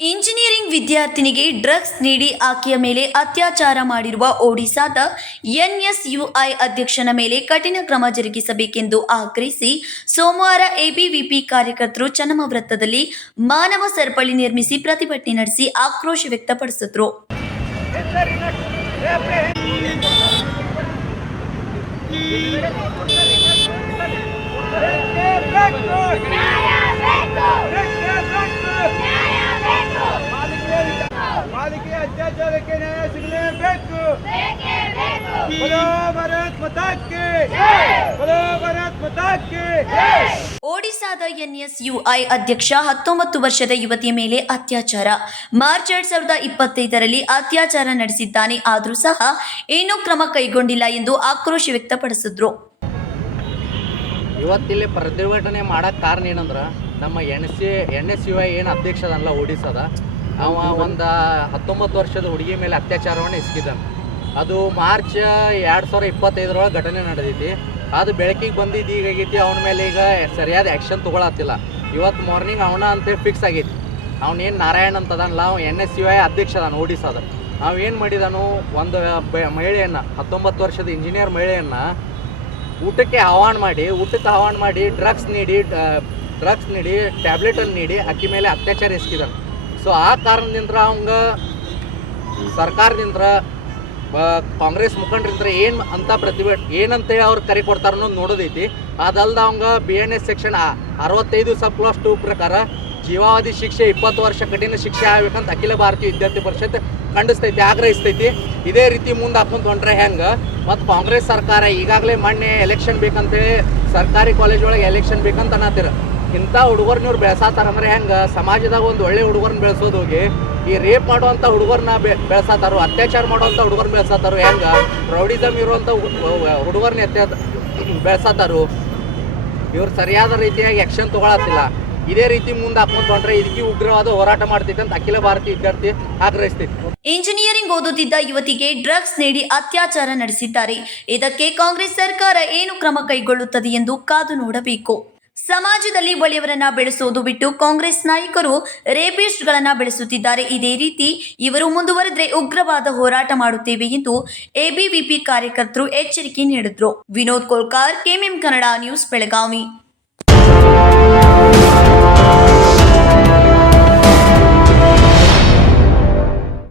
Engineering ವಿದ್ಯಾರ್ಥಿನಿಗೆ drugs ನೀಡಿ ಆಕೆಯ ಮೇಲೆ ಅತ್ಯಾಚಾರ ಮಾಡಿರುವ ಒಡಿಸಾದ ಎನ್ಎಸ್ಯುಐ ಅಧ್ಯಕ್ಷನ ಮೇಲೆ ಕಠಿಣ ಕ್ರಮ ಜರುಗಿಸಬೇಕೆಂದು ಆಗ್ರಹಿಸಿ ಸೋಮವಾರ ಎಬಿವಿಪಿ ಕಾರ್ಯಕರ್ತರು ಚನ್ನಮ ವೃತ್ತದಲ್ಲಿ ಮಾನವ ಸರಪಳಿ ನಿರ್ಮಿಸಿ ಪ್ರತಿಭಟನೆ ನಡೆಸಿ ಆಕ್ರೋಶ ವ್ಯಕ್ತಪಡಿಸಿದ್ರು ಪಾಲಿಕೆ ಅತ್ಯಾಚಾರಕ್ಕೆ ನ್ಯಾಯ ಸಿಗಲೇಬೇಕು ಒಡಿಶಾದ ಭಾರತ್ ಮತಾಕ್ಕೆ ಬಲೋ ಭಾರತ್ ಮತಾಕ್ಕೆ ಒಡಿಸಾದ ಎನ್ಎಸ್ಯುಐ ಅಧ್ಯಕ್ಷ ಹತ್ತೊಂಬತ್ತು ವರ್ಷದ ಯುವತಿಯ ಮೇಲೆ ಅತ್ಯಾಚಾರ. ಮಾರ್ಚ್ ಎರಡ್ ಸಾವಿರದ ಇಪ್ಪತ್ತೈದರಲ್ಲಿ ಅತ್ಯಾಚಾರ ನಡೆಸಿದ್ದಾನೆ. ಆದರೂ ಸಹ ಏನೂ ಕ್ರಮ ಕೈಗೊಂಡಿಲ್ಲ ಎಂದು ಆಕ್ರೋಶ ವ್ಯಕ್ತಪಡಿಸಿದ್ರು. ಇವತ್ತಿಲ್ಲಿ ಪ್ರತಿಭಟನೆ ಮಾಡಕ್ಕೆ ಕಾರಣ ಏನಂದ್ರ ನಮ್ಮ N C N S U I ಏನು ಅಧ್ಯಕ್ಷ ಅದಲ್ಲ ಒಡಿಸಾದ ಅವ ಒಂದು ಹತ್ತೊಂಬತ್ತು ವರ್ಷದ ಹುಡುಗಿ ಮೇಲೆ ಅತ್ಯಾಚಾರವನ್ನು ಎಸಗಿದ್ದಾನೆ ಅದು ಮಾರ್ಚ್ ಎರಡು ಸಾವಿರ ಇಪ್ಪತ್ತೈದರೊಳಗೆ ಘಟನೆ ನಡೆದೈತಿ. ಅದು ಬೆಳಕಿಗೆ ಬಂದಿದ್ದು ಈಗ ಆಗೈತಿ, ಅವನ ಮೇಲೆ ಈಗ ಸರಿಯಾದ ಆ್ಯಕ್ಷನ್ ತೊಗೊಳತ್ತಿಲ್ಲ. ಇವತ್ತು ಮಾರ್ನಿಂಗ್ ಅವನ ಅಂತೇಳಿ ಫಿಕ್ಸ್ ಆಗೈತಿ. ಅವನೇನು ನಾರಾಯಣ್ ಅಂತ ಅದಾನಲ್ಲ, ಅವ್ನು ಎನ್ ಎಸ್ ಸಿ ಐ ಅಧ್ಯಕ್ಷ ಅದಾನ ಒಡಿಸಾದ ನಾವೇನು ಮಾಡಿದಾನು, ಒಂದು ಮಹಿಳೆಯನ್ನು, ಹತ್ತೊಂಬತ್ತು ವರ್ಷದ ಇಂಜಿನಿಯರ್ ಮಹಿಳೆಯನ್ನು ಊಟಕ್ಕೆ ಆಹ್ವಾನ ಮಾಡಿ, ಊಟಕ್ಕೆ ಆಹ್ವಾನ ಮಾಡಿ ಡ್ರಗ್ಸ್ ನೀಡಿ ಡ್ರಗ್ಸ್ ನೀಡಿ ಟ್ಯಾಬ್ಲೆಟನ್ನು ನೀಡಿ, ಅಕ್ಕಿ ಮೇಲೆ ಅತ್ಯಾಚಾರ ಎಸಗಿದಾನೆ ಸೊ ಆ ಕಾರಣದಿಂದ ಅವಂಗ ಸರ್ಕಾರದಿಂದ ಕಾಂಗ್ರೆಸ್ ಮುಖಂಡರಿಂದ ಏನು ಅಂತ ಪ್ರತಿಭಟ ಏನಂತ ಅವ್ರು ಕರೆ ಕೊಡ್ತಾರ ಅನ್ನೋದು ನೋಡೋದೈತಿ. ಅದಲ್ದ ಅವಂಗ ಬಿ ಎನ್ ಎಸ್ ಸೆಕ್ಷನ್ ಅರವತ್ತೈದು ಸಬ್ ಕ್ಲಾಸ್ ಟೂ ಪ್ರಕಾರ ಜೀವಾವಧಿ ಶಿಕ್ಷೆ ಇಪ್ಪತ್ತು ವರ್ಷ ಕಠಿಣ ಶಿಕ್ಷೆ ಆಗ್ಬೇಕಂತ ಅಖಿಲ ಭಾರತೀಯ ವಿದ್ಯಾರ್ಥಿ ಪರಿಷತ್ ಖಂಡಿಸ್ತೈತಿ, ಆಗ್ರಹಿಸ್ತೈತಿ. ಇದೇ ರೀತಿ ಮುಂದೆ ಹಾಕೊಂಡ್ ಹೆಂಗೆ? ಮತ್ತು ಕಾಂಗ್ರೆಸ್ ಸರ್ಕಾರ ಈಗಾಗಲೇ ಮೊನ್ನೆ ಎಲೆಕ್ಷನ್ ಬೇಕಂತೇಳಿ ಸರ್ಕಾರಿ ಕಾಲೇಜ್ ಒಳಗೆ ಎಲೆಕ್ಷನ್ ಬೇಕಂತ ಅನ್ನತ್ತೀರ ಇಂಥ ಹುಡುಗರ್ನ ಇವ್ರು ಬೆಳೆಸಾತಾರ ಅಂದ್ರೆ ಹೆಂಗೆ? ಸಮಾಜದಾಗ ಒಂದು ಒಳ್ಳೆ ಹುಡುಗರ್ನ ಬೆಳೆಸೋದು ಹೋಗಿ, ಈ ರೇಪ್ ಮಾಡುವಂಥ ಹುಡುಗರ್ನ ಬೆ ಬೆಳೆಸತ್ತಾರೋ ಅತ್ಯಾಚಾರ ಮಾಡುವಂಥ ಹುಡುಗರ್ನ ಬೆಳೆಸಾತಾರೋ ಹೆಂಗೆ? ರೌಡಿಸಮ್ ಇರುವಂಥ ಹುಡುಗರ್ನ ಎತ್ತ ಬೆಳೆಸಾತಾರೋ. ಇವ್ರು ಸರಿಯಾದ ರೀತಿಯಾಗಿ ಆ್ಯಕ್ಷನ್ ತೊಗೊಳತ್ತಿಲ್ಲ. ಇದೇ ರೀತಿ ಮುಂದೆ ಹಾಕೊಂಡ್ ಹೊಂಟ್ರೆ ಇದಕ್ಕೆ ಉಗ್ರವಾದ ಹೋರಾಟ ಮಾಡ್ತೈತೆ ಅಂತ ಅಖಿಲ ಭಾರತೀಯ ವಿದ್ಯಾರ್ಥಿ ಆಗ್ರಹಿಸ್ತಿತ್ತು ಇಂಜಿನಿಯರಿಂಗ್ ಓದುತ್ತಿದ್ದ ಯುವತಿಗೆ ಡ್ರಗ್ಸ್ ನೀಡಿ ಅತ್ಯಾಚಾರ ನಡೆಸಿದ್ದಾರೆ. ಇದಕ್ಕೆ ಕಾಂಗ್ರೆಸ್ ಸರ್ಕಾರ ಏನು ಕ್ರಮ ಕೈಗೊಳ್ಳುತ್ತದೆ ಎಂದು ಕಾದು ನೋಡಬೇಕು. ಸಮಾಜದಲ್ಲಿ ಒಳ್ಳೆಯವರನ್ನ ಬೆಳೆಸೋದು ಬಿಟ್ಟು ಕಾಂಗ್ರೆಸ್ ನಾಯಕರು ರೇಪಿಸ್ಟ್ಗಳನ್ನ ಬೆಳೆಸುತ್ತಿದ್ದಾರೆ. ಇದೇ ರೀತಿ ಇವರು ಮುಂದುವರೆದ್ರೆ ಉಗ್ರವಾದ ಹೋರಾಟ ಮಾಡುತ್ತೇವೆ ಎಂದು ಎಬಿವಿಪಿ ಕಾರ್ಯಕರ್ತರು ಎಚ್ಚರಿಕೆ ನೀಡಿದ್ರು. Vinod Kolkar, KMM Kannada news Belagavi.